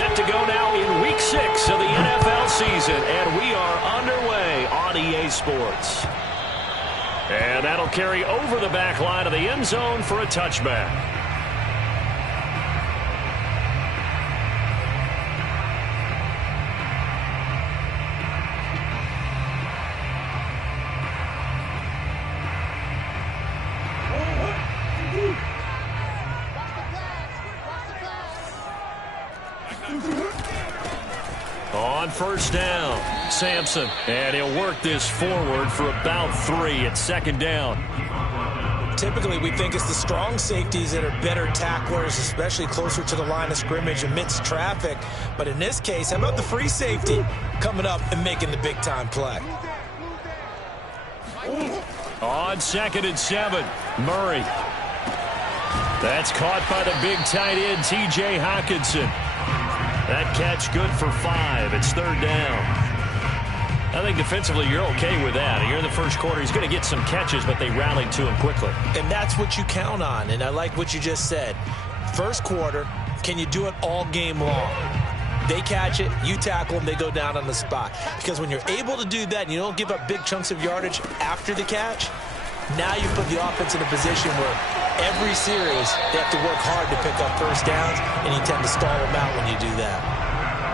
Set to go now in Week 6 of the NFL season, and we are underway on EA Sports. And that'll carry over the back line of the end zone for a touchback. On first down, Sampson, and he'll work this forward for about 3 at second down. Typically, we think it's the strong safeties that are better tacklers, especially closer to the line of scrimmage amidst traffic. But in this case, how about the free safety coming up and making the big-time play? On 2nd and 7, Murray. That's caught by the big tight end, T.J. Hockenson. That catch good for 5. It's 3rd down. I think defensively you're okay with that. Here in the first quarter, he's going to get some catches, but they rallied to him quickly. And that's what you count on, and I like what you just said. First quarter, can you do it all game long? They catch it, you tackle them, they go down on the spot. Because when you're able to do that and you don't give up big chunks of yardage after the catch, now you put the offense in a position where every series they have to work hard to pick up first downs, and you tend to stall them out when you do that.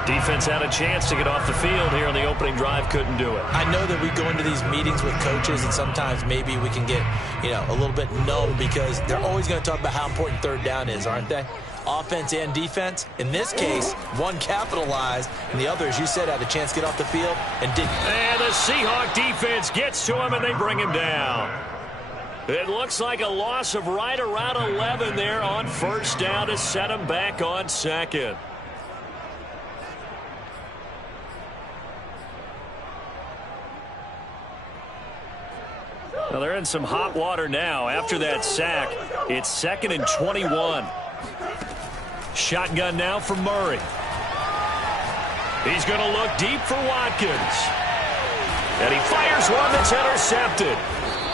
Defense had a chance to get off the field here on the opening drive, couldn't do it. I know that we go into these meetings with coaches, and sometimes maybe we can get, a little bit numb because they're always going to talk about how important 3rd down is, aren't they? Offense and defense. In this case, one capitalized, and the other, as you said, had a chance to get off the field and didn't. And the Seahawk defense gets to him, and they bring him down. It looks like a loss of right around 11 there on first down to set him back on 2nd. Well, they're in some hot water now. After that sack, it's 2nd and 21. Shotgun now for Murray. He's going to look deep for Watkins. And he fires one that's intercepted.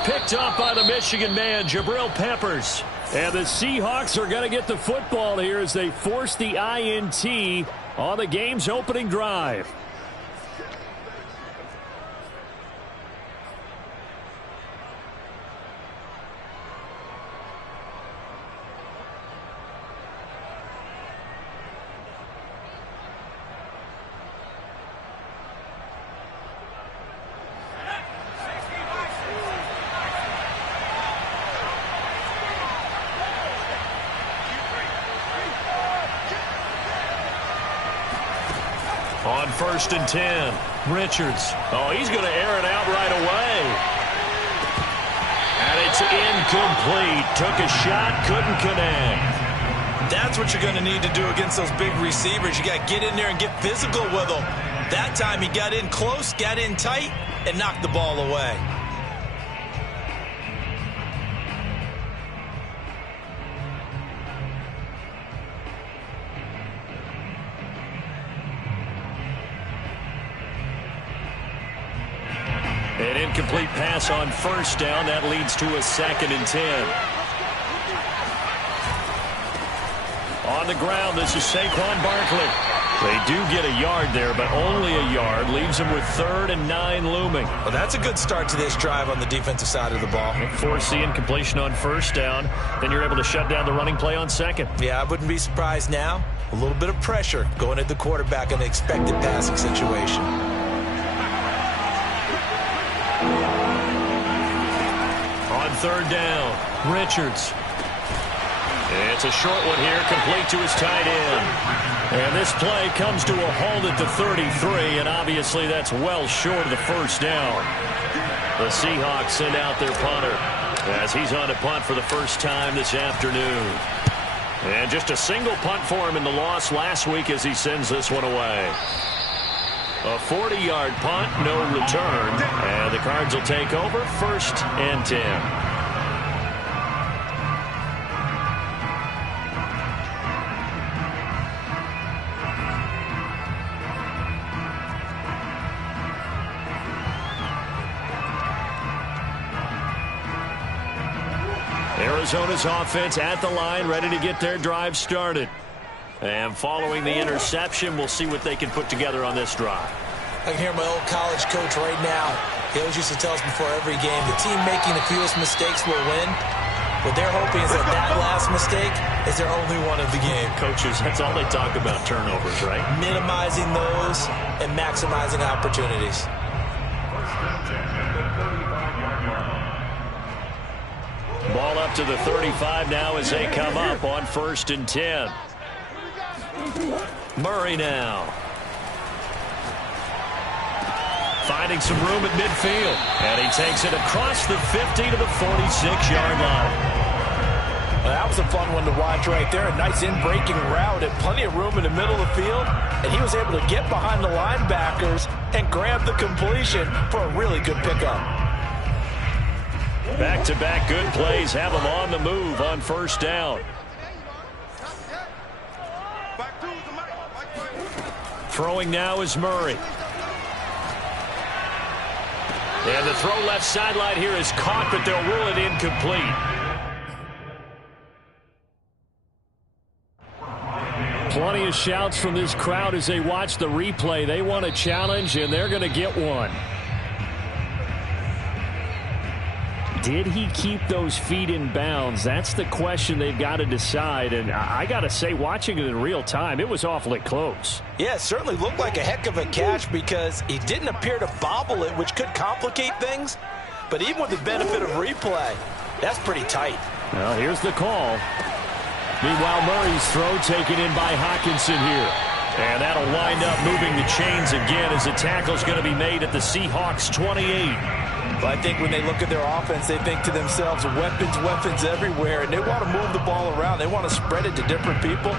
Picked up by the Michigan man, Jabril Peppers. And the Seahawks are going to get the football here as they force the INT on the game's opening drive. On 1st and 10, Richards. Oh, he's going to air it out right away. And it's incomplete. Took a shot, couldn't connect. That's what you're going to need to do against those big receivers. You got to get in there and get physical with them. That time he got in close, got in tight, and knocked the ball away. An incomplete pass on first down. That leads to a 2nd and 10. On the ground, this is Saquon Barkley. They do get a yard there, but only a yard. Leaves them with 3rd and 9 looming. Well, that's a good start to this drive on the defensive side of the ball. Force the incompletion on first down. Then you're able to shut down the running play on 2nd. Yeah, I wouldn't be surprised now. A little bit of pressure going at the quarterback in an expected passing situation. On 3rd down, Richards. It's a short one here, complete to his tight end. And this play comes to a halt at the 33, and obviously that's well short of the first down. The Seahawks send out their punter as he's on to punt for the first time this afternoon. And just a single punt for him in the loss last week as he sends this one away. A 40-yard punt, no return, and the Cards will take over 1st and 10. Arizona's offense at the line, ready to get their drive started. And following the interception, we'll see what they can put together on this drive. I can hear my old college coach right now. He always used to tell us before every game, the team making the fewest mistakes will win. What they're hoping is that that last mistake is their only one of the game. Coaches, that's all they talk about, turnovers, right? Minimizing those and maximizing opportunities. Ball up to the 35 now as they come up on 1st and 10. Murray now. Finding some room at midfield. And he takes it across the 50 to the 46-yard line. Well, that was a fun one to watch right there. A nice in-breaking route and plenty of room in the middle of the field. And he was able to get behind the linebackers and grab the completion for a really good pickup. Back-to-back good plays have him on the move on 1st down. Throwing now is Murray. And the throw left sideline here is caught, but they'll rule it incomplete. Plenty of shouts from this crowd as they watch the replay. They want a challenge, and they're going to get one. Did he keep those feet in bounds? That's the question they've got to decide. And I got to say, watching it in real time, it was awfully close. Yeah, it certainly looked like a heck of a catch because he didn't appear to bobble it, which could complicate things. But even with the benefit of replay, that's pretty tight. Well, here's the call. Meanwhile, Murray's throw taken in by Hawkinson here. And that'll wind up moving the chains again as the tackle's going to be made at the Seahawks 28. But I think when they look at their offense, they think to themselves, weapons everywhere, and they want to move the ball around. They want to spread it to different people.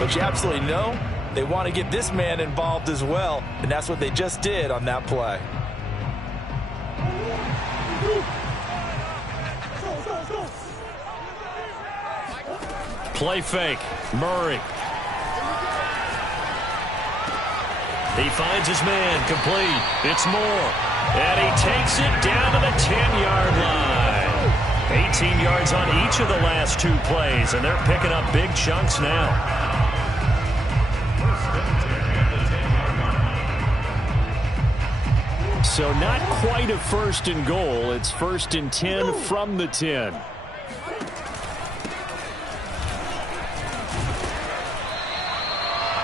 But you absolutely know they want to get this man involved as well, and that's what they just did on that play. Play fake. Murray. He finds his man. Complete. It's Moore. And he takes it down to the 10-yard line. 18 yards on each of the last 2 plays, and they're picking up big chunks now. So not quite a 1st and goal. It's 1st and 10 from the 10.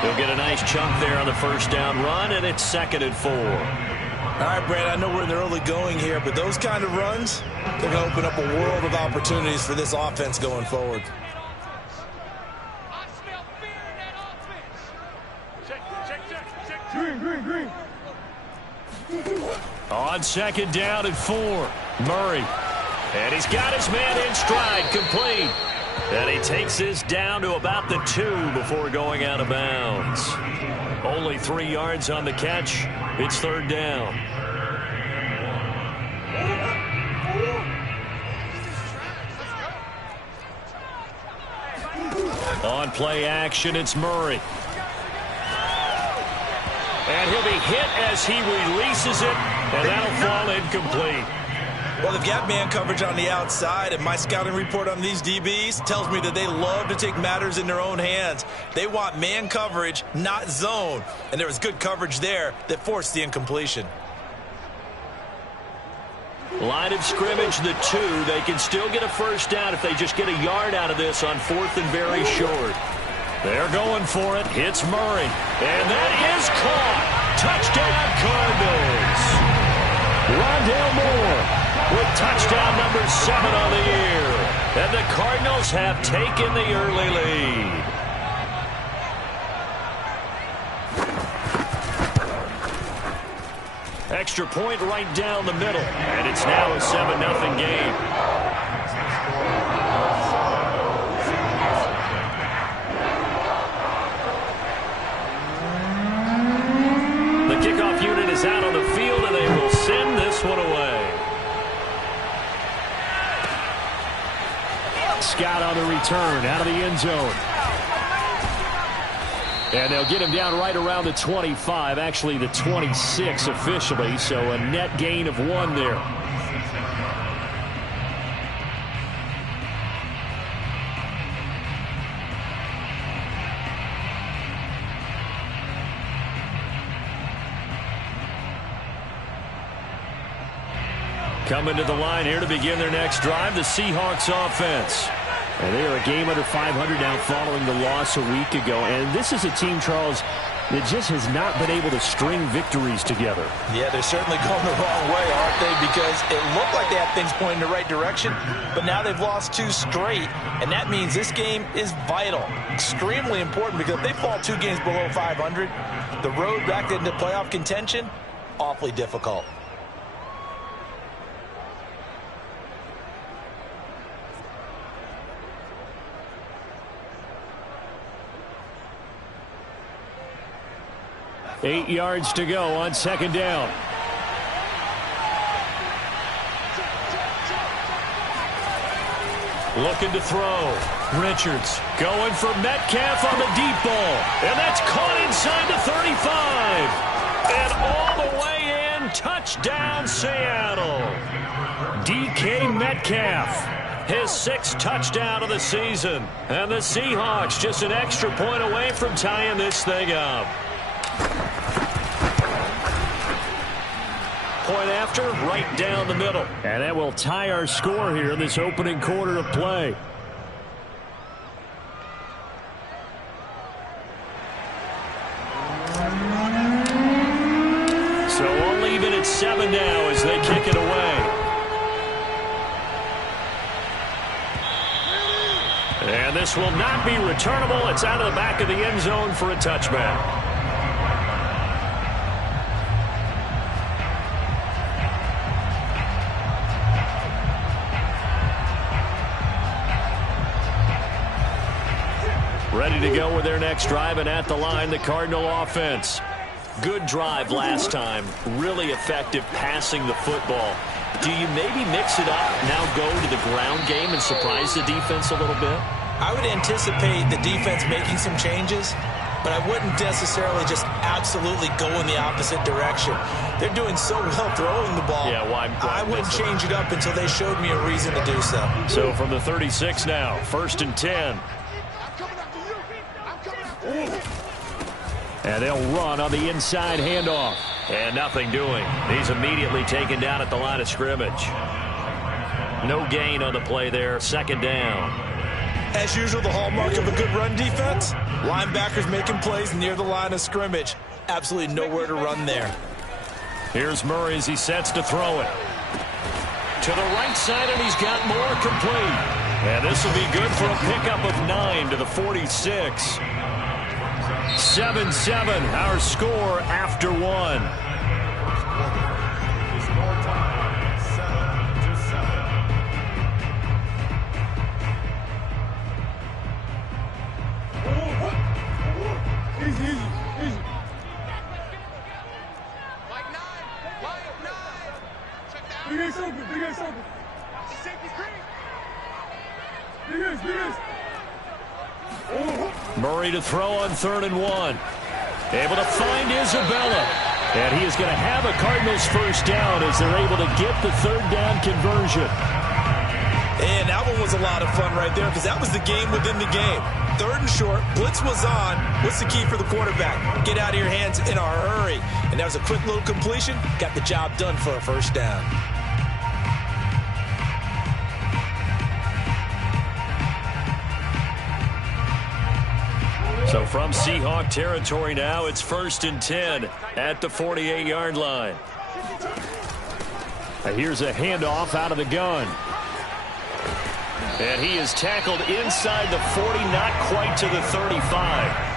They'll get a nice chunk there on the 1st down run, and it's 2nd and 4. All right, Brad, I know we're in the early going here, but those kind of runs, they're going to open up a world of opportunities for this offense going forward. Green. On 2nd down and 4, Murray. And he's got his man in stride, complete. And he takes this down to about the 2 before going out of bounds. Only 3 yards on the catch. It's 3rd down. On play action, it's Murray. And he'll be hit as he releases it, and that'll fall incomplete. Well, they've got man coverage on the outside, and my scouting report on these DBs tells me that they love to take matters in their own hands. They want man coverage, not zone. And there was good coverage there that forced the incompletion. Line of scrimmage, the 2. They can still get a 1st down if they just get a yard out of this on 4th and very short. They're going for it. It's Murray. And that is caught. Touchdown, Cardinals. Rondale Moore with touchdown number 7 on the year. And the Cardinals have taken the early lead. Extra point right down the middle. And it's now a 7-0 game. The kickoff unit is out on the field, and they will send this one away. Scott on the return, out of the end zone. And they'll get him down right around the 25, actually the 26 officially, so a net gain of 1 there. Coming to the line here to begin their next drive, the Seahawks offense. And they are a game under 500 now following the loss a week ago. And this is a team, Charles, that just has not been able to string victories together. Yeah, they're certainly going the wrong way, aren't they? Because it looked like they had things pointing in the right direction, but now they've lost 2 straight, and that means this game is vital, extremely important, because if they fall 2 games below 500, the road back into playoff contention, awfully difficult. Eight yards to go on second down. Looking to throw. Richards going for Metcalf on the deep ball. And that's caught inside the 35. And all the way in. Touchdown, Seattle. DK Metcalf. His 6th touchdown of the season. And the Seahawks just an extra point away from tying this thing up. Point after, right down the middle. And that will tie our score here in this opening quarter of play. So we'll leave it at 7 now as they kick it away. And this will not be returnable. It's out of the back of the end zone for a touchback. Ready to go with their next drive, and at the line, the Cardinal offense. Good drive last time. Really effective passing the football. Do you maybe mix it up, now go to the ground game and surprise the defense a little bit? I would anticipate the defense making some changes, but I wouldn't necessarily just absolutely go in the opposite direction. They're doing so well throwing the ball. Yeah, why I wouldn't change it up until they showed me a reason to do so. So from the 36 now, 1st and 10. And they'll run on the inside handoff. And nothing doing. He's immediately taken down at the line of scrimmage. No gain on the play there. 2nd down. As usual, the hallmark of a good run defense, linebackers making plays near the line of scrimmage. Absolutely nowhere to run there. Here's Murray as he sets to throw it. To the right side, and he's got more complete. And this will be good for a pickup of 9 to the 46. 7-7, our score after 1. Murray to throw on 3rd and 1. Able to find Isabella. And he is going to have a Cardinals first down as they're able to get the 3rd down conversion. And that one was a lot of fun right there because that was the game within the game. 3rd and short, blitz was on. What's the key for the quarterback? Get out of your hands in a hurry. And that was a quick little completion. Got the job done for a first down. So from Seahawk territory now, it's 1st and 10 at the 48-yard line. Here's a handoff out of the gun. And he is tackled inside the 40, not quite to the 35.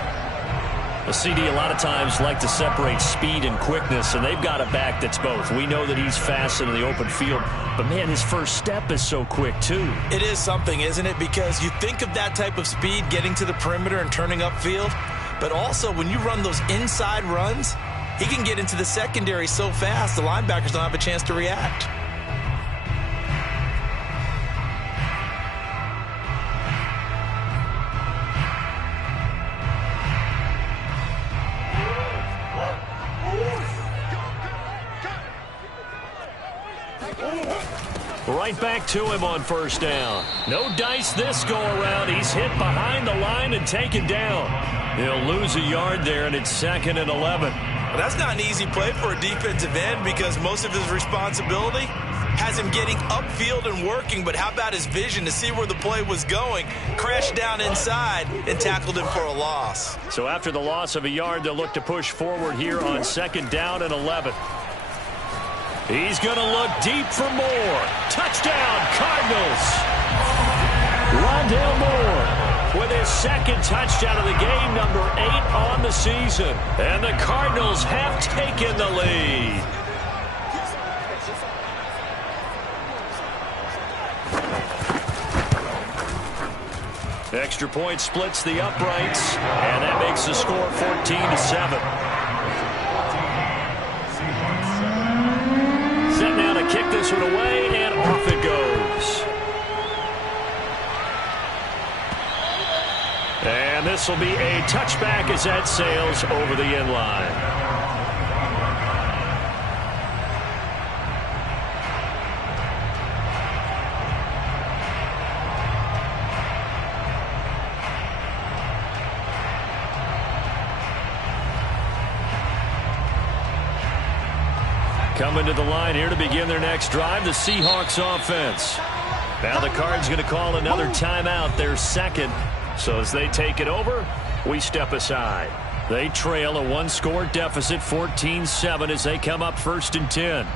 The CD a lot of times like to separate speed and quickness, and they've got a back that's both. We know that he's fast in the open field, but man, his first step is so quick too. It is something, isn't it? Because you think of that type of speed getting to the perimeter and turning upfield, but also when you run those inside runs, he can get into the secondary so fast the linebackers don't have a chance to react. Right back to him on first down. No dice this go around. He's hit behind the line and taken down. He'll lose a yard there, and it's 2nd and 11. Well, that's not an easy play for a defensive end because most of his responsibility has him getting upfield and working, but how about his vision to see where the play was going? Crashed down inside and tackled him for a loss. So after the loss of a yard, they'll look to push forward here on 2nd down and 11. He's going to look deep for more. Touchdown, Cardinals. Rondale Moore with his 2nd touchdown of the game, number 8 on the season. And the Cardinals have taken the lead. Extra point splits the uprights, and that makes the score 14-7. Set now to kick this one away, and off it goes. And this will be a touchback as that sails over the end line. Coming to the line here to begin their next drive, the Seahawks offense. Now the Cards going to call another timeout, their 2nd. So as they take it over, we step aside. They trail a 1-score deficit, 14-7, as they come up 1st and 10.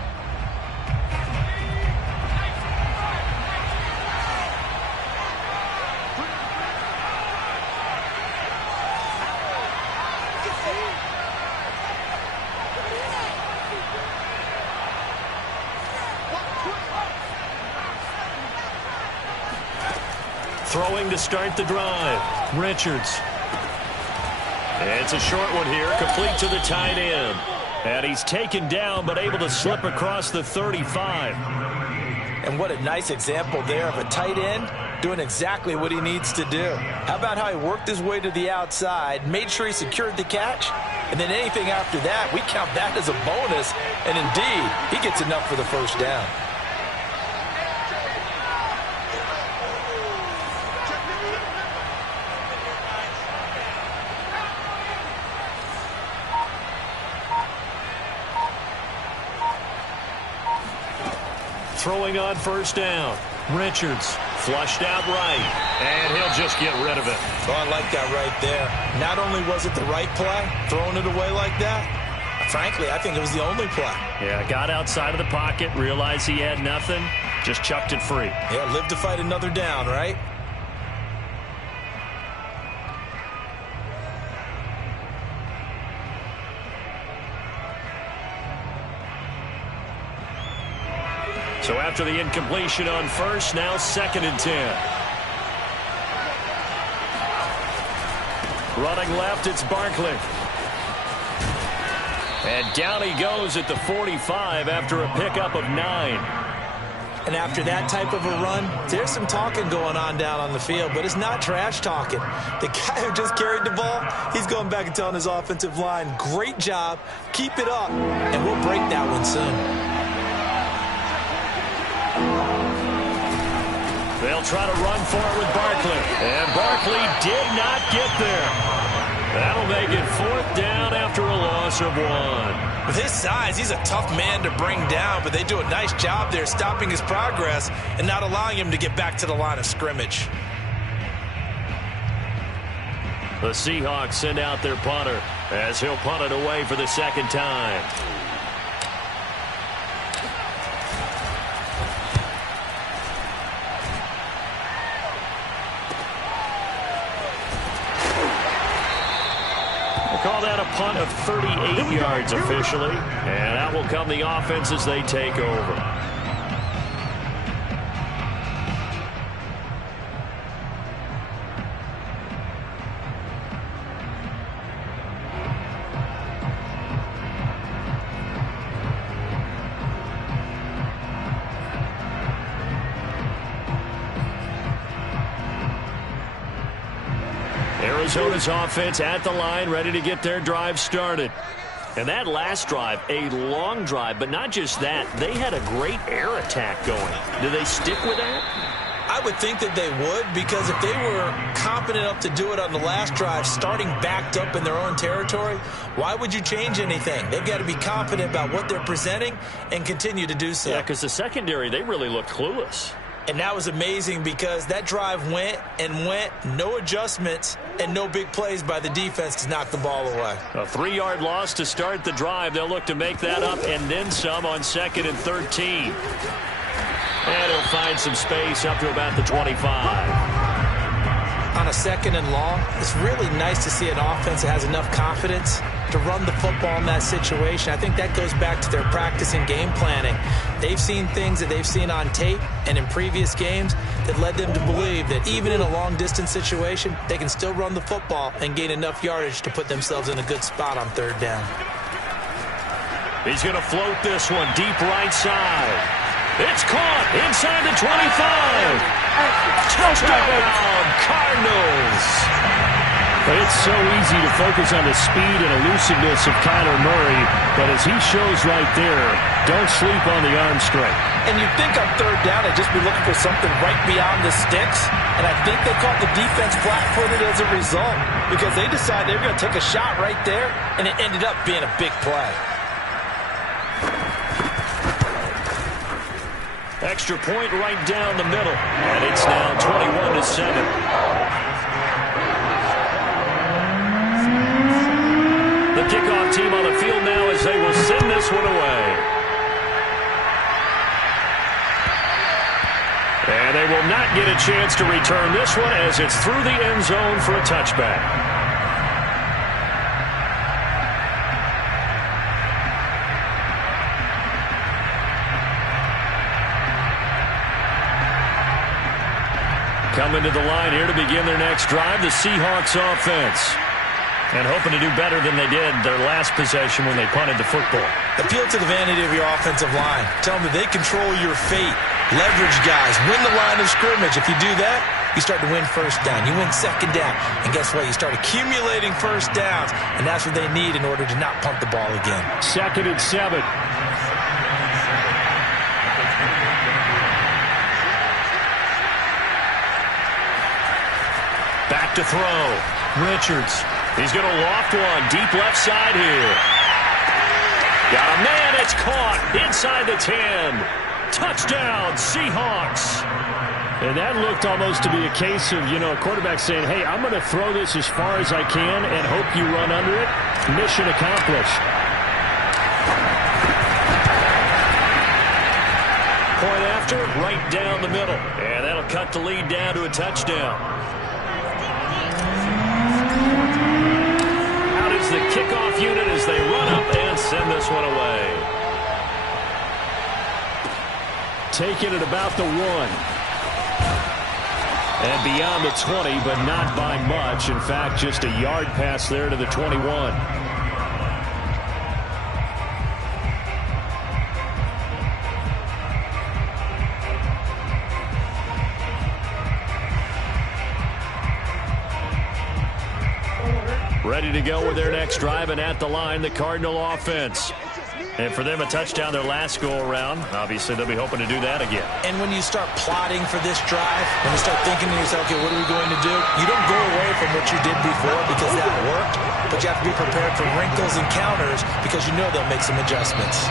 Throwing to start the drive, Richards. It's a short one here, complete to the tight end. And he's taken down, but able to slip across the 35. And what a nice example there of a tight end doing exactly what he needs to do. How about how he worked his way to the outside, made sure he secured the catch, and then anything after that, we count that as a bonus. And indeed, he gets enough for the 1st down. Throwing on 1st down. Richards flushed out right, and he'll just get rid of it. Oh, I like that right there. Not only was it the right play, throwing it away like that, frankly, I think it was the only play. Yeah, got outside of the pocket, realized he had nothing, just chucked it free. Yeah, live to fight another down, right? So after the incompletion on 1st, now 2nd and 10. Running left, it's Barkley. And down he goes at the 45 after a pickup of 9. And after that type of a run, there's some talking going on down on the field, but it's not trash talking. The guy who just carried the ball, he's going back and telling his offensive line, great job, keep it up, and we'll break that one soon. They'll try to run for it with Barkley. And Barkley did not get there. That'll make it 4th down after a loss of 1. With his size, he's a tough man to bring down, but they do a nice job there stopping his progress and not allowing him to get back to the line of scrimmage. The Seahawks send out their punter as he'll punt it away for the 2nd time. Call that a punt of 38 yards officially. And out will come the offense as they take over. Arizona's offense at the line, ready to get their drive started. And that last drive, a long drive, but not just that. They had a great air attack going. Do they stick with that? I would think that they would, because if they were confident confident enough to do it on the last drive, starting backed up in their own territory, why would you change anything? They've got to be confident about what they're presenting and continue to do so. Yeah, because the secondary, they really looked clueless. And that was amazing because that drive went and went, no adjustments, and no big plays by the defense to knock the ball away. A 3-yard loss to start the drive. They'll look to make that up and then some on 2nd and 13. And he'll find some space up to about the 25. On a 2nd and long, it's really nice to see an offense that has enough confidence to run the football in that situation. I think that goes back to their practice and game planning. They've seen things that they've seen on tape and in previous games that led them to believe that even in a long-distance situation, they can still run the football and gain enough yardage to put themselves in a good spot on 3rd down. He's going to float this one deep right side. It's caught inside the 25. Touchdown, Cardinals. It's so easy to focus on the speed and elusiveness of Kyler Murray, but as he shows right there, don't sleep on the arm strength. And you'd think on 3rd down they'd just be looking for something right beyond the sticks, and I think they caught the defense flat-footed as a result because they decided they were going to take a shot right there, and it ended up being a big play. Extra point right down the middle, and it's now 21-7. The kickoff team on the field now as they will send this one away. And they will not get a chance to return this one as it's through the end zone for a touchback. Coming to the line here to begin their next drive, the Seahawks offense. And hoping to do better than they did their last possession when they punted the football. Appeal to the vanity of your offensive line. Tell them that they control your fate. Leverage guys. Win the line of scrimmage. If you do that, you start to win 1st down. You win 2nd down. And guess what? You start accumulating 1st downs. And that's what they need in order to not punt the ball again. 2nd and 7. Back to throw. Richards. He's going to loft one deep left side here. Got a man. It's caught inside the 10. Touchdown, Seahawks. And that looked almost to be a case of, a quarterback saying, hey, I'm going to throw this as far as I can and hope you run under it. Mission accomplished. Point after, right down the middle. And that'll cut the lead down to a touchdown. The kickoff unit as they run up and send this one away. Take it at about the 1. And beyond the 20, but not by much. In fact, just a yard pass there to the 21. Ready to go with their next drive, and at the line, the Cardinal offense. And for them, a touchdown their last go-around. Obviously, they'll be hoping to do that again. And when you start plotting for this drive, when you start thinking to yourself, okay, what are we going to do? You don't go away from what you did before because that worked, but you have to be prepared for wrinkles and counters because you know they'll make some adjustments.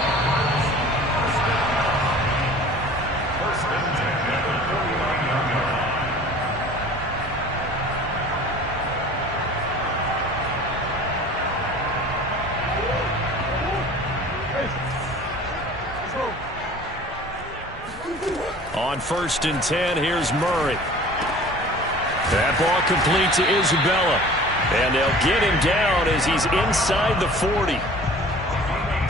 On 1st and 10, here's Murray. That ball complete to Isabella. And they'll get him down as he's inside the 40.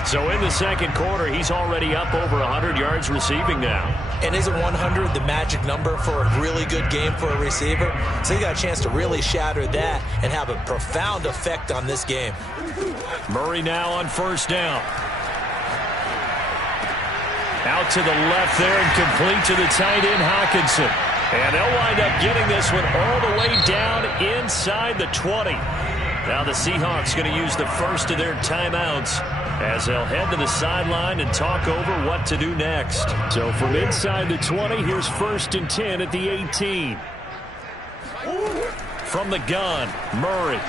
So in the 2nd quarter, he's already up over 100 yards receiving now. And isn't 100 the magic number for a really good game for a receiver? So you got a chance to really shatter that and have a profound effect on this game. Murray now on 1st down. Out to the left there and complete to the tight end, Hockenson. And they'll wind up getting this one all the way down inside the 20. Now the Seahawks going to use the first of their timeouts as they'll head to the sideline and talk over what to do next. So from inside the 20, here's 1st and 10 at the 18. From the gun, Murray.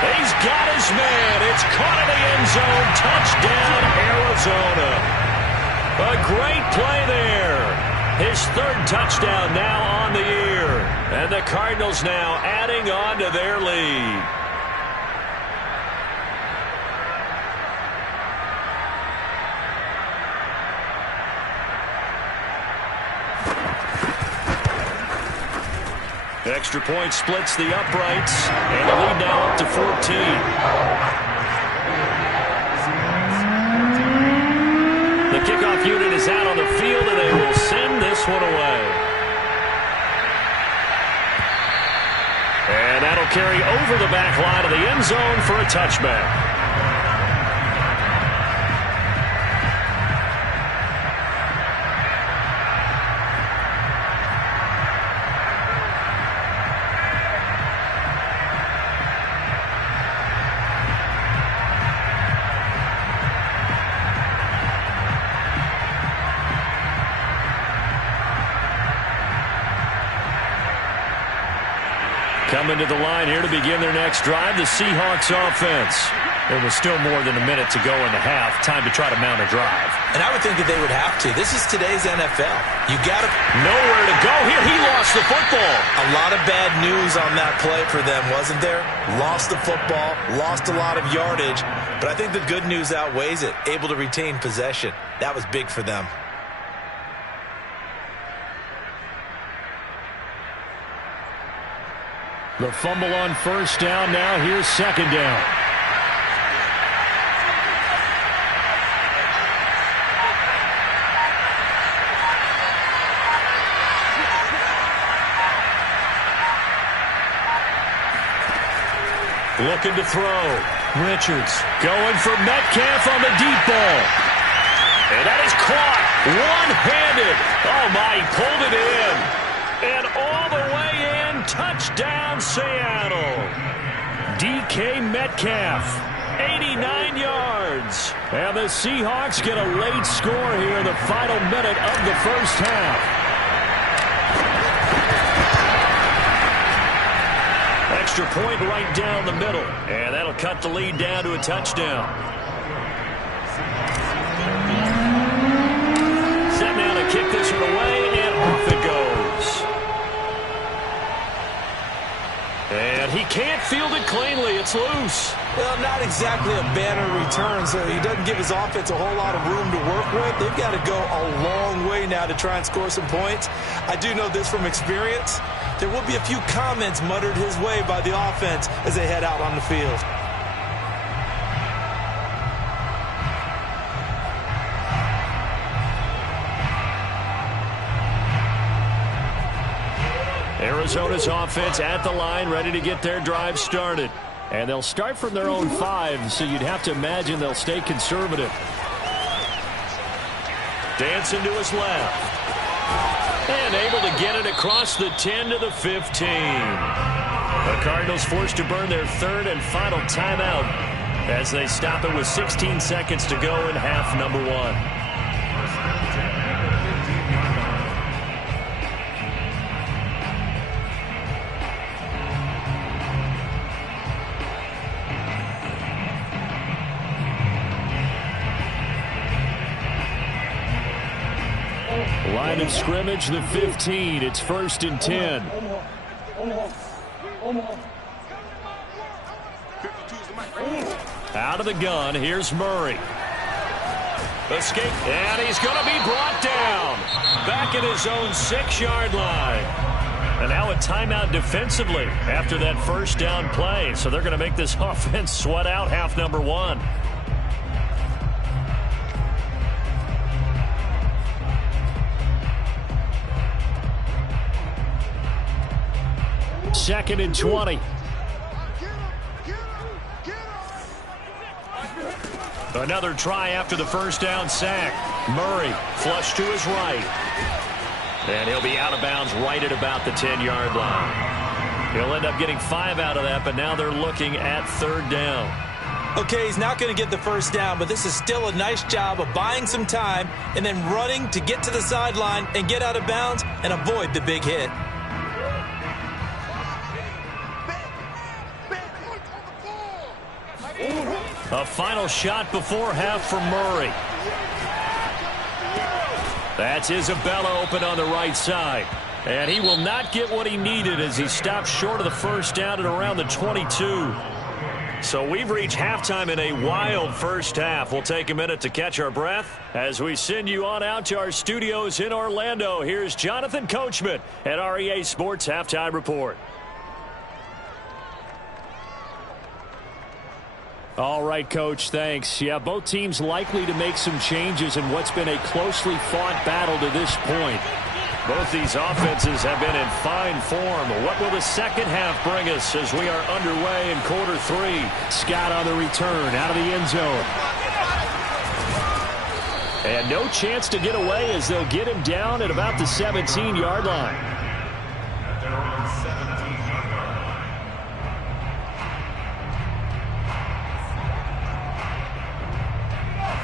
He's got his man. It's caught in the end zone. Touchdown, Arizona. A great play there. His third touchdown now on the year. And the Cardinals now adding on to their lead. Extra point splits the uprights, and the lead now up to 14. The kickoff unit is out on the field, and they will send this one away. And that'll carry over the back line of the end zone for a touchback. Coming to the line here to begin their next drive, the Seahawks offense. There was still more than a minute to go in the half. Time to try to mount a drive. And I would think that they would have to. This is today's NFL. You got to... Nowhere to go here. He lost the football. A lot of bad news on that play for them, wasn't there? Lost the football, lost a lot of yardage. But I think the good news outweighs it. Able to retain possession. That was big for them. The fumble on first down. Now here's second down. Looking to throw. Richards going for Metcalf on the deep ball. And that is caught one-handed. Oh, my, he pulled it in. And all the way in, touchdown Seattle. DK Metcalf, 89 yards. And the Seahawks get a late score here in the final minute of the first half. Extra point right down the middle. And that'll cut the lead down to a touchdown. Set now to kick this one away, and off it goes. And he can't field it cleanly. It's loose. Well, not exactly a banner return, so he doesn't give his offense a whole lot of room to work with. They've got to go a long way now to try and score some points. I do know this from experience. There will be a few comments muttered his way by the offense as they head out on the field. Arizona's offense at the line, ready to get their drive started. And they'll start from their own 5, so you'd have to imagine they'll stay conservative. Dancing to his left. And able to get it across the 10 to the 15. The Cardinals forced to burn their third and final timeout as they stop it with 16 seconds to go in half number 1. Line of scrimmage, the 15. It's 1st and 10. Out of the gun, here's Murray. Escape, and he's going to be brought down. Back at his own 6-yard line. And now a timeout defensively after that first down play. So they're going to make this offense sweat out half number 1. Second and 20. Another try after the first down sack. Murray flush to his right. And he'll be out of bounds right at about the 10-yard line. He'll end up getting 5 out of that, but now they're looking at 3rd down. Okay, he's not going to get the first down, but this is still a nice job of buying some time and then running to get to the sideline and get out of bounds and avoid the big hit. A final shot before half for Murray. That's Isabella open on the right side. And he will not get what he needed as he stopped short of the first down at around the 22. So we've reached halftime in a wild first half. We'll take a minute to catch our breath as we send you on out to our studios in Orlando. Here's Jonathan Coachman at REA Sports Halftime Report. All right, Coach, thanks. Yeah, both teams likely to make some changes in what's been a closely fought battle to this point. Both these offenses have been in fine form. What will the second half bring us as we are underway in quarter three? Scott on the return out of the end zone. And no chance to get away as they'll get him down at about the 17-yard line.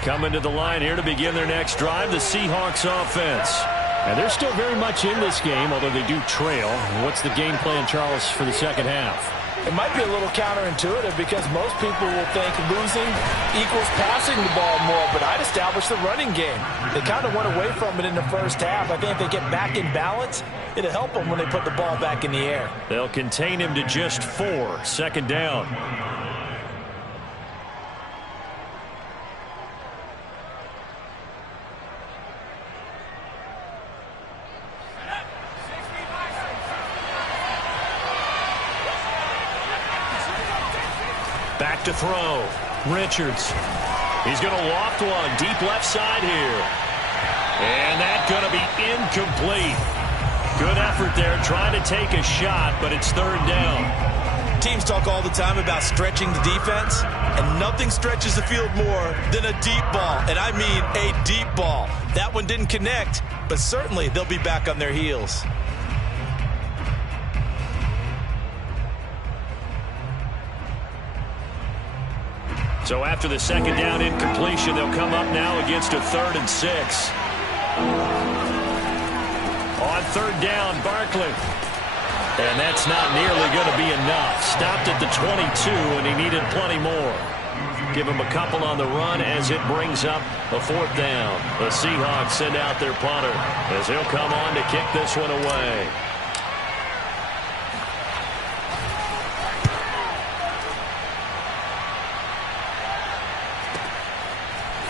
Coming to the line here to begin their next drive, the Seahawks offense. And they're still very much in this game, although they do trail. What's the game plan, Charles, for the second half? It might be a little counterintuitive because most people will think losing equals passing the ball more, but I'd establish the running game. They kind of went away from it in the first half. I think if they get back in balance, it'll help them when they put the ball back in the air. They'll contain him to just 4, second down. Back to throw. Richards. He's going to loft one deep left side here. And that's going to be incomplete. Good effort there trying to take a shot, but it's third down. Teams talk all the time about stretching the defense, and nothing stretches the field more than a deep ball. And I mean a deep ball. That one didn't connect, but certainly they'll be back on their heels. So after the second down incompletion, they'll come up now against a 3rd and 6. On third down, Barkley. And that's not nearly going to be enough. Stopped at the 22, and he needed plenty more. Give him a couple on the run as it brings up a 4th down. The Seahawks send out their punter as he'll come on to kick this one away.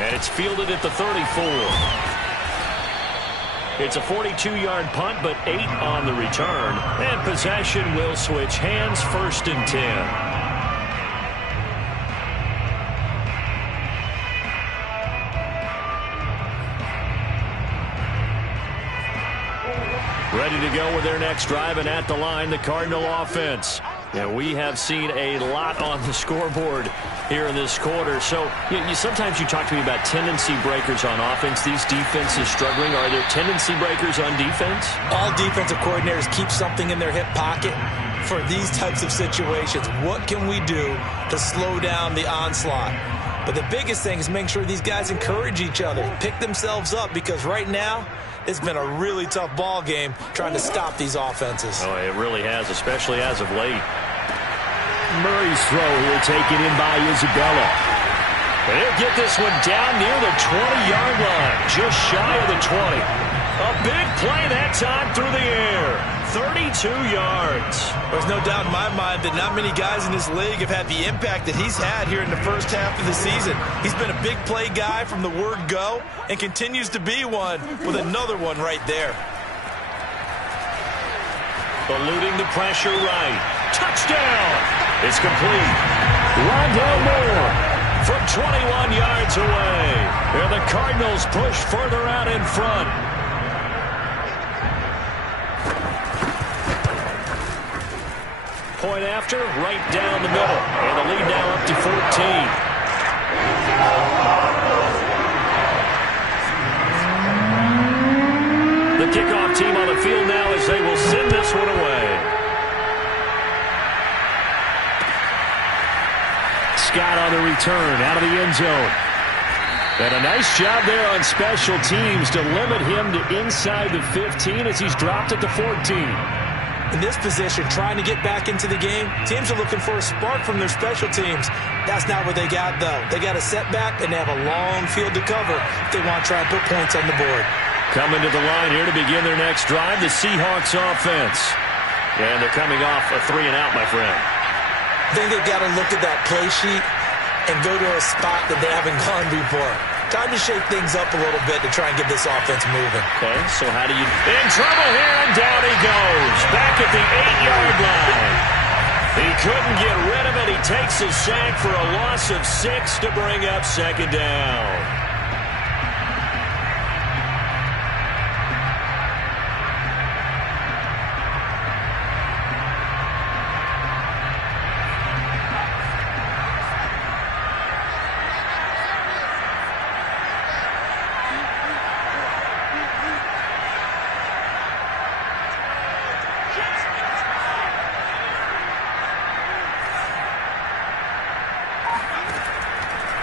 And it's fielded at the 34. It's a 42-yard punt, but 8 on the return. And possession will switch hands, 1st and 10. Ready to go with their next drive, and at the line, the Cardinal offense. And we have seen a lot on the scoreboard here in this quarter. So sometimes you talk to me about tendency breakers on offense. These defenses struggling. Are there tendency breakers on defense? All defensive coordinators keep something in their hip pocket for these types of situations. What can we do to slow down the onslaught? But the biggest thing is make sure these guys encourage each other, pick themselves up, because right now it's been a really tough ball game trying to stop these offenses. Oh, it really has, especially as of late. Murray's throw here taken in by Isabella. And he'll get this one down near the 20-yard line, just shy of the 20. A big play that time through the air. 32 yards. There's no doubt in my mind that not many guys in this league have had the impact that he's had here in the first half of the season. He's been a big play guy from the word go and continues to be one with another one right there. Eluding the pressure right. Touchdown! It's complete. Rondale Moore from 21 yards away. And the Cardinals push further out in front. Point after, right down the middle. And the lead now up to 14. The kickoff team on the field now as they will send this one away. Scott on the return out of the end zone. And a nice job there on special teams to limit him to inside the 15 as he's dropped at the 14. In this position, trying to get back into the game, teams are looking for a spark from their special teams. That's not what they got, though. They got a setback, and they have a long field to cover if they want to try and put points on the board. Coming to the line here to begin their next drive, the Seahawks offense. And they're coming off a 3-and-out, my friend. I think they've got to look at that play sheet and go to a spot that they haven't gone before. Time to shake things up a little bit to try and get this offense moving. Okay, so how do you... In trouble here, and down he goes. Back at the 8-yard line. He couldn't get rid of it. He takes a sack for a loss of 6 to bring up second down.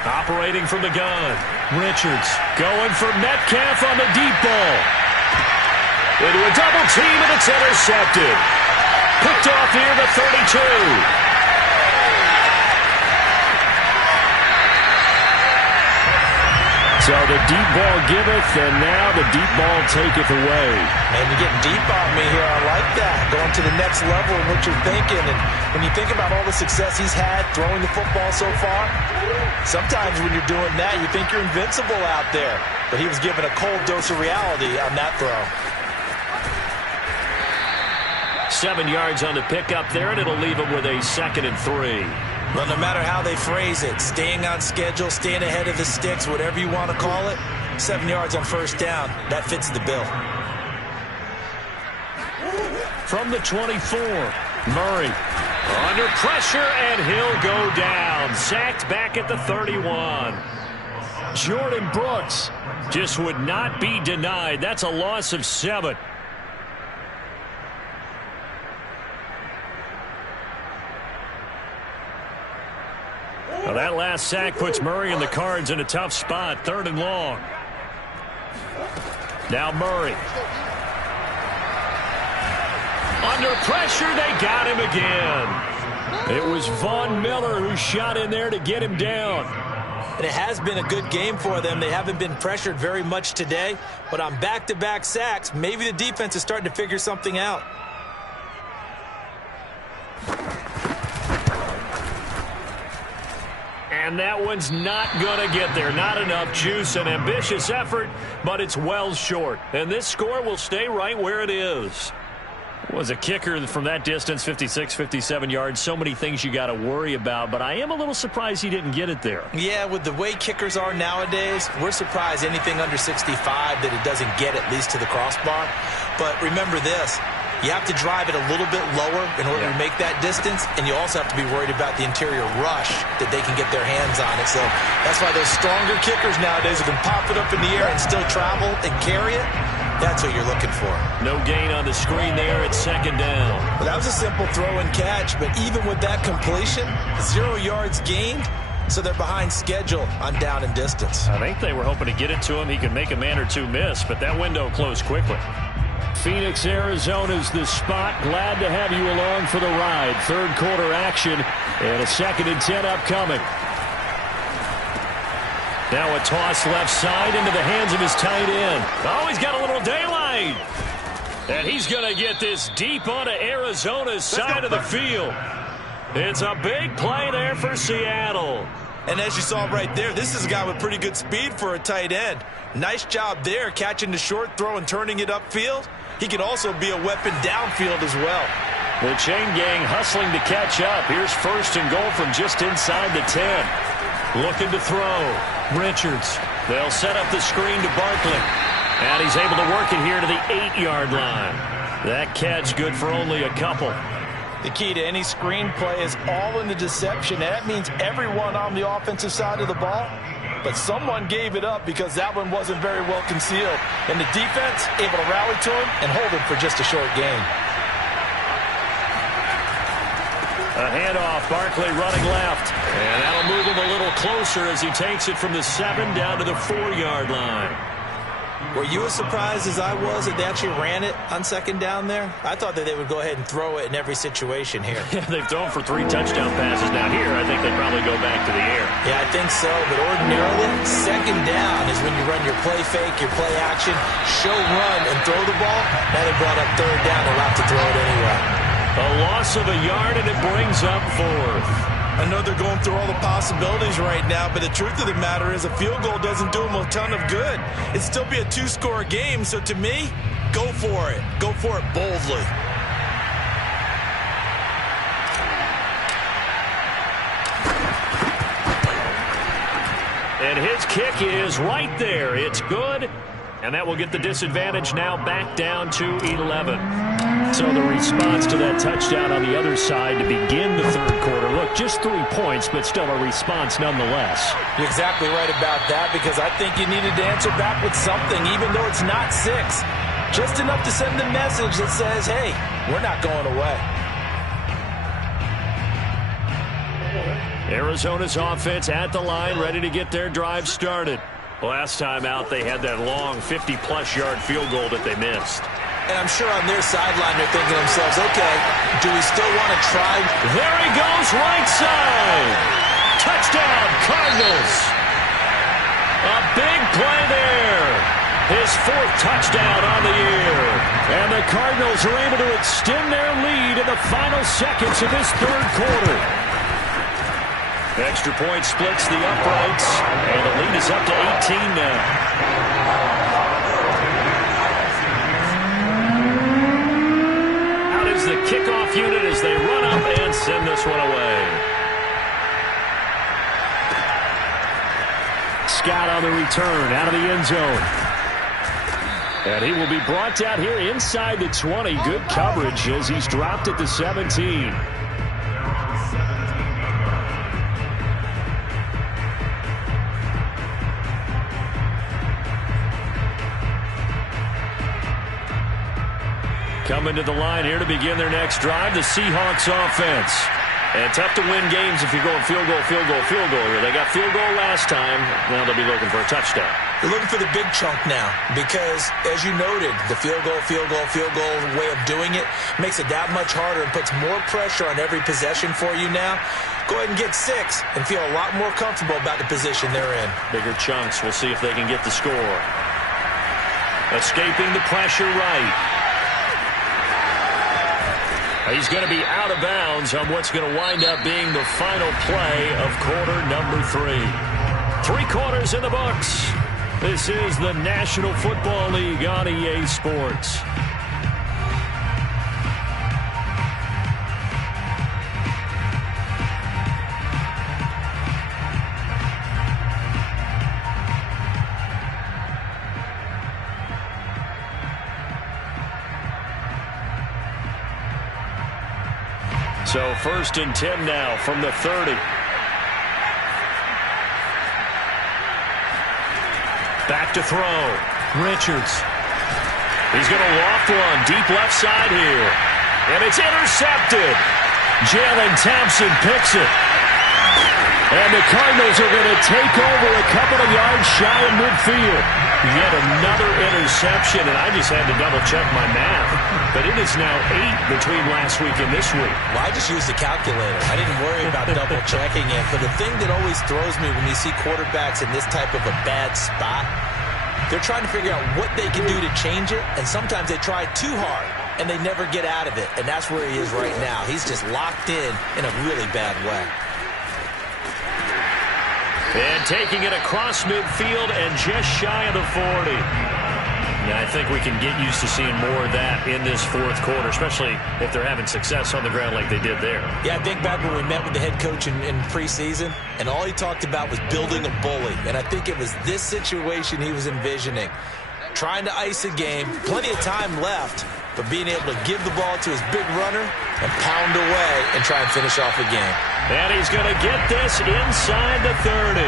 Operating from the gun. Richards going for Metcalf on the deep ball. Into a double team, and it's intercepted. Picked off here the 32. So the deep ball giveth, and now the deep ball taketh away. Man, you're getting deep on me here. I like that. Going to the next level in what you're thinking. And when you think about all the success he's had throwing the football so far, sometimes when you're doing that, you think you're invincible out there. But he was given a cold dose of reality on that throw. 7 yards on the pickup there, and it'll leave him with a 2nd and 3. Well, no matter how they phrase it, staying on schedule, staying ahead of the sticks, whatever you want to call it, 7 yards on first down, that fits the bill. From the 24, Murray under pressure, and he'll go down. Sacked back at the 31. Jordan Brooks just would not be denied. That's a loss of 7. Well, that last sack puts Murray and the Cards in a tough spot. 3rd and long. Now Murray. Under pressure, they got him again. It was Von Miller who shot in there to get him down. And it has been a good game for them. They haven't been pressured very much today. But on back-to-back sacks, maybe the defense is starting to figure something out. And that one's not going to get there. Not enough juice. An ambitious effort, but it's well short. And this score will stay right where it is. Was a kicker from that distance, 56, 57 yards. So many things you got to worry about, but I am a little surprised he didn't get it there. Yeah, with the way kickers are nowadays, we're surprised anything under 65 that it doesn't get at least to the crossbar. But remember this. You have to drive it a little bit lower in order to make that distance, and you also have to be worried about the interior rush that they can get their hands on it. So that's why those stronger kickers nowadays who can pop it up in the air and still travel and carry it, that's what you're looking for. No gain on the screen there at 2nd down. Well, that was a simple throw and catch, but even with that completion, 0 yards gained, so they're behind schedule on down and distance. I think they were hoping to get it to him. He could make a man or two miss, but that window closed quickly. Phoenix, Arizona's the spot. Glad to have you along for the ride. 3rd quarter action and a 2nd and 10 upcoming. Now a toss left side into the hands of his tight end. Oh, he's got a little daylight. And he's going to get this deep onto Arizona's side of the field. It's a big play there for Seattle. And as you saw right there, this is a guy with pretty good speed for a tight end. Nice job there, catching the short throw and turning it upfield. He can also be a weapon downfield as well. The chain gang hustling to catch up. Here's 1st and goal from just inside the 10. Looking to throw. Richards. They'll set up the screen to Barkley. And he's able to work it here to the 8-yard line. That catch good for only a couple. The key to any screen play is all in the deception. And that means everyone on the offensive side of the ball. But someone gave it up because that one wasn't very well concealed. And the defense able to rally to him and hold him for just a short gain. A handoff, Barkley running left. And that'll move him a little closer as he takes it from the 7 down to the 4-yard line. Were you as surprised as I was that they actually ran it on second down there? I thought that they would go ahead and throw it in every situation here. Yeah, they've thrown for 3 touchdown passes. Now here, I think they probably go back to the air. Yeah, I think so. But ordinarily, second down is when you run your play fake, your play action, show run, and throw the ball. Now they brought up third down. They'll have to throw it anyway. A loss of a yard, and it brings up 4th. I know they're going through all the possibilities right now, but the truth of the matter is a field goal doesn't do them a ton of good. It'd still be a 2-score game, so to me, go for it. Go for it boldly. And his kick is right there. It's good. And that will get the disadvantage now back down to 11. So the response to that touchdown on the other side to begin the third quarter. Look, just 3 points, but still a response nonetheless. You're exactly right about that, because I think you needed to answer back with something, even though it's not 6. Just enough to send the message that says, hey, we're not going away. Arizona's offense at the line, ready to get their drive started. Last time out, they had that long 50-plus yard field goal that they missed. And I'm sure on their sideline they're thinking to themselves, okay, do we still want to try? There he goes, right side. Touchdown, Cardinals. A big play there. His 4th touchdown on the year. And the Cardinals are able to extend their lead in the final seconds of this third quarter. Extra point splits the uprights, and the lead is up to 18 now. Out is the kickoff unit as they run up and send this one away. Scott on the return out of the end zone. And he will be brought down here inside the 20. Good coverage as he's dropped at the 17. Coming to the line here to begin their next drive, the Seahawks offense. And tough to win games if you're going field goal, field goal, field goal here. They got field goal last time. Now they'll be looking for a touchdown. They're looking for the big chunk now because, as you noted, the field goal way of doing it makes it that much harder and puts more pressure on every possession for you now. Go ahead and get 6 and feel a lot more comfortable about the position they're in. Bigger chunks. We'll see if they can get the score. Escaping the pressure right. He's going to be out of bounds on what's going to wind up being the final play of quarter number 3. 3 quarters in the books. This is the National Football League on EA Sports. So 1st and 10 now from the 30. Back to throw. Richards. He's going to loft one deep left side here. And it's intercepted. Jalen Thompson picks it. And the Cardinals are going to take over a couple of yards shy of midfield. Yet another interception, and I just had to double-check my math. But it is now 8 between last week and this week. Well, I just used a calculator. I didn't worry about double-checking it. But the thing that always throws me when you see quarterbacks in this type of a bad spot, they're trying to figure out what they can do to change it, and sometimes they try too hard, and they never get out of it. And that's where he is right now. He's just locked in a really bad way. And taking it across midfield and just shy of the 40. Yeah, I think we can get used to seeing more of that in this 4th quarter, especially if they're having success on the ground like they did there. Yeah, I think back when we met with the head coach in preseason, and all he talked about was building a bully. And I think it was this situation he was envisioning. Trying to ice a game, plenty of time left, but being able to give the ball to his big runner and pound away and try and finish off a game. And he's going to get this inside the 30.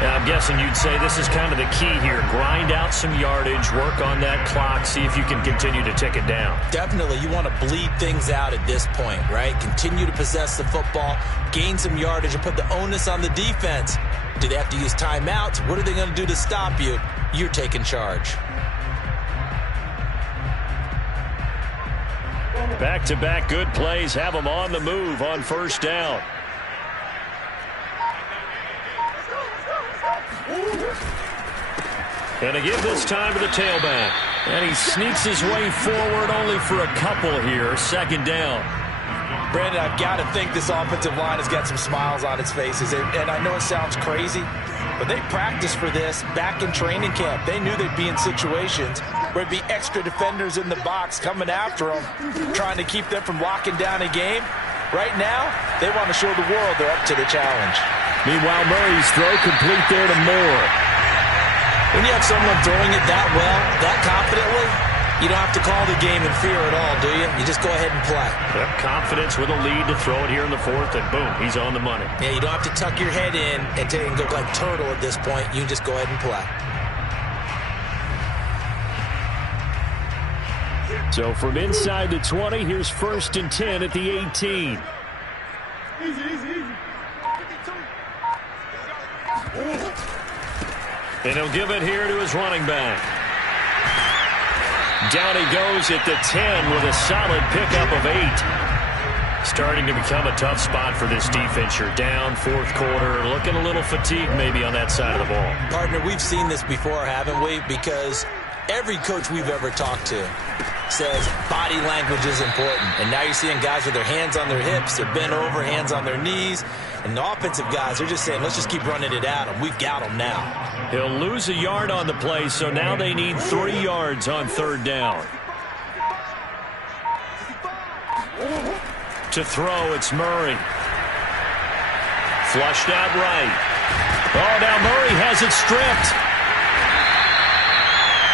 Now, I'm guessing you'd say this is kind of the key here. Grind out some yardage, work on that clock, see if you can continue to tick it down. Definitely, you want to bleed things out at this point, right? Continue to possess the football, gain some yardage, and put the onus on the defense. Do they have to use timeouts? What are they going to do to stop you? you're taking charge. Back-to-back good plays have them on the move on first down. And to give this time to the tailback. And he sneaks his way forward only for a couple here. Second down. Brandon, I've got to think this offensive line has got some smiles on its faces. And I know it sounds crazy, but they practiced for this back in training camp. They knew they'd be in situations where there'd be extra defenders in the box coming after them, trying to keep them from locking down a game. Right now, they want to show the world they're up to the challenge. Meanwhile, Murray's throw complete there to Moore. When you have someone throwing it that well, that confidently, you don't have to call the game in fear at all, do you? You just go ahead and play. Yep, confidence with a lead to throw it here in the fourth, and boom, he's on the money. Yeah, you don't have to tuck your head in and go like turtle at this point. You just go ahead and play. So from inside the 20, here's 1st and 10 at the 18. And he'll give it here to his running back. Down he goes at the 10 with a solid pickup of 8. Starting to become a tough spot for this defense. You're down, fourth quarter, looking a little fatigued maybe on that side of the ball. Partner, we've seen this before, haven't we? Because every coach we've ever talked to says body language is important. And now you're seeing guys with their hands on their hips, they're bent over, hands on their knees. And the offensive guys, they're just saying, let's just keep running it at them. We've got them now. He'll lose a yard on the play, so now they need 3 yards on third down. To throw, it's Murray. Flushed out right. Oh, now Murray has it stripped.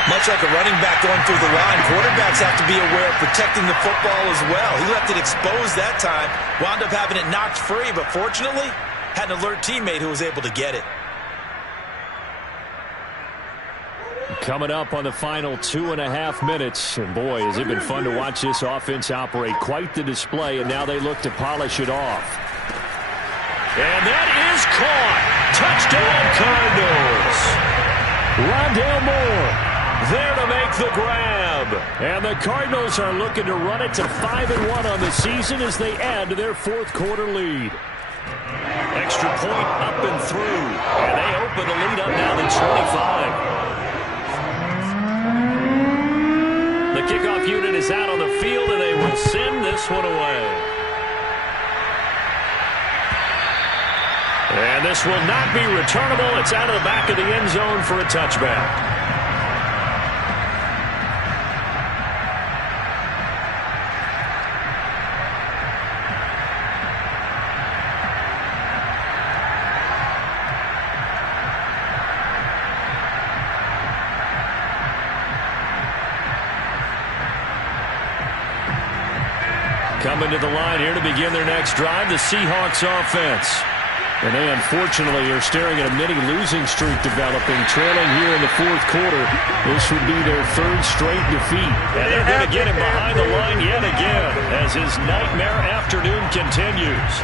Much like a running back going through the line, quarterbacks have to be aware of protecting the football as well. He left it exposed that time, wound up having it knocked free, but fortunately, had an alert teammate who was able to get it. Coming up on the final 2.5 minutes. And boy, has it been fun to watch this offense operate. Quite the display, and now they look to polish it off. And that is caught. Touchdown Cardinals. Rondale Moore there to make the grab. And the Cardinals are looking to run it to 5-1 on the season as they add to their fourth quarter lead. Extra point up and through. And they open the lead up now to 25. The kickoff unit is out on the field, and they will send this one away. And this will not be returnable. It's out of the back of the end zone for a touchback. Coming to the line here to begin their next drive, the Seahawks offense. And they unfortunately are staring at a mini losing streak developing, trailing here in the fourth quarter. This would be their 3rd straight defeat. And they're going to get him behind the line yet again as his nightmare afternoon continues.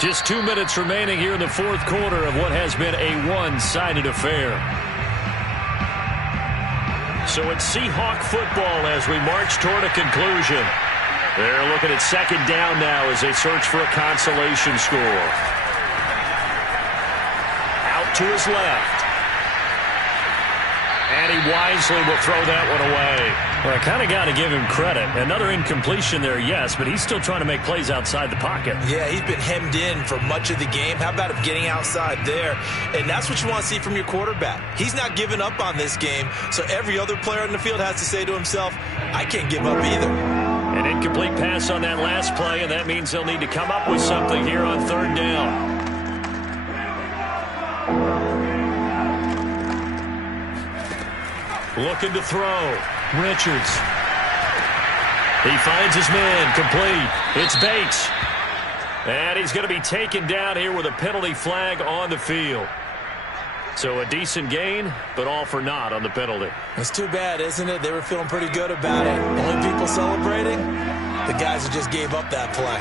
Just 2 minutes remaining here in the fourth quarter of what has been a one-sided affair. So it's Seahawk football as we march toward a conclusion. They're looking at second down now as they search for a consolation score. Out to his left. And he wisely will throw that one away. Well, I kind of got to give him credit. Another incompletion there, yes, but he's still trying to make plays outside the pocket. Yeah, he's been hemmed in for much of the game. How about him getting outside there? And that's what you want to see from your quarterback. He's not giving up on this game, so every other player on the field has to say to himself, I can't give up either. An incomplete pass on that last play, and that means they'll need to come up with something here on third down. Looking to throw. Richards. He finds his man. Complete. It's Bates. And he's going to be taken down here with a penalty flag on the field. So a decent gain, but all for naught on the penalty. It's too bad, isn't it? They were feeling pretty good about it. Only people celebrating? The guys who just gave up that play.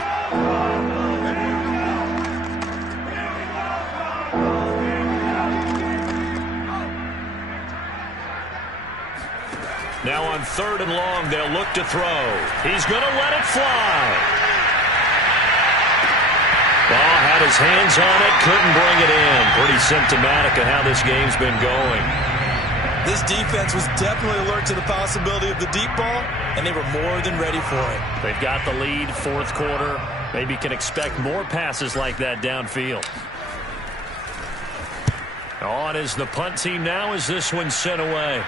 Now on 3rd and long, they'll look to throw. He's going to let it fly. Ball had his hands on it, couldn't bring it in. Pretty symptomatic of how this game's been going. This defense was definitely alert to the possibility of the deep ball, and they were more than ready for it. They've got the lead, 4th quarter. Maybe can expect more passes like that downfield. On is the punt team now as this one's sent away.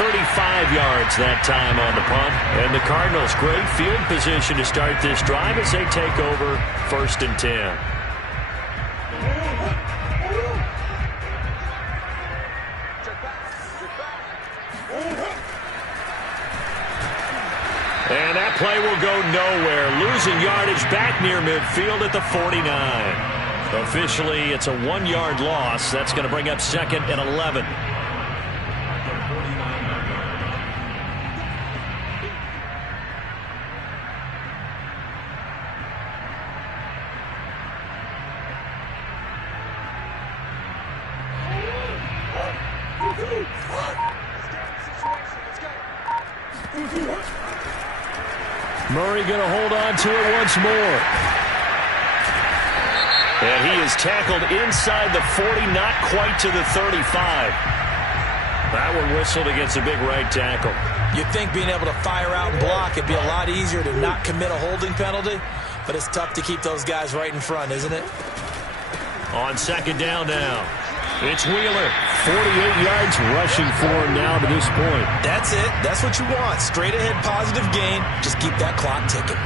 35 yards that time on the punt. And the Cardinals, great field position to start this drive as they take over 1st and 10. And that play will go nowhere. Losing yardage back near midfield at the 49. Officially, it's a 1-yard loss. That's going to bring up 2nd and 11. Murray going to hold on to it once more. And he is tackled inside the 40, not quite to the 35. That one whistled against a big right tackle. You'd think being able to fire out and block, it'd be a lot easier to not commit a holding penalty, but it's tough to keep those guys right in front, isn't it? On 2nd down now. It's Wheeler. 48 yards rushing for him now to this point. That's it. That's what you want. Straight ahead positive gain. Just keep that clock ticking.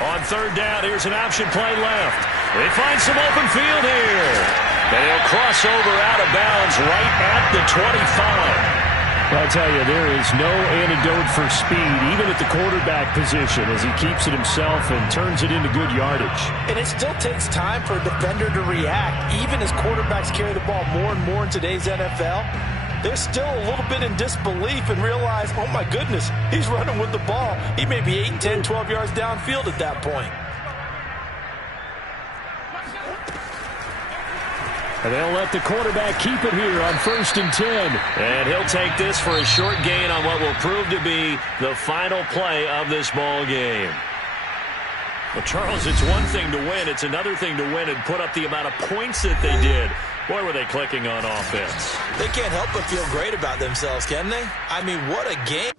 On 3rd down, here's an option play left. They find some open field here. And he'll cross over out of bounds right at the 25. I'll tell you, there is no antidote for speed, even at the quarterback position, as he keeps it himself and turns it into good yardage. And it still takes time for a defender to react, even as quarterbacks carry the ball more and more in today's NFL. They're still a little bit in disbelief and realize, oh my goodness, he's running with the ball. He may be 8, 10, 12 yards downfield at that point. And they'll let the quarterback keep it here on 1st and 10. And he'll take this for a short gain on what will prove to be the final play of this ball game. Well, Charles, it's one thing to win. It's another thing to win and put up the amount of points that they did. Boy, were they clicking on offense. They can't help but feel great about themselves, can they? I mean, what a game.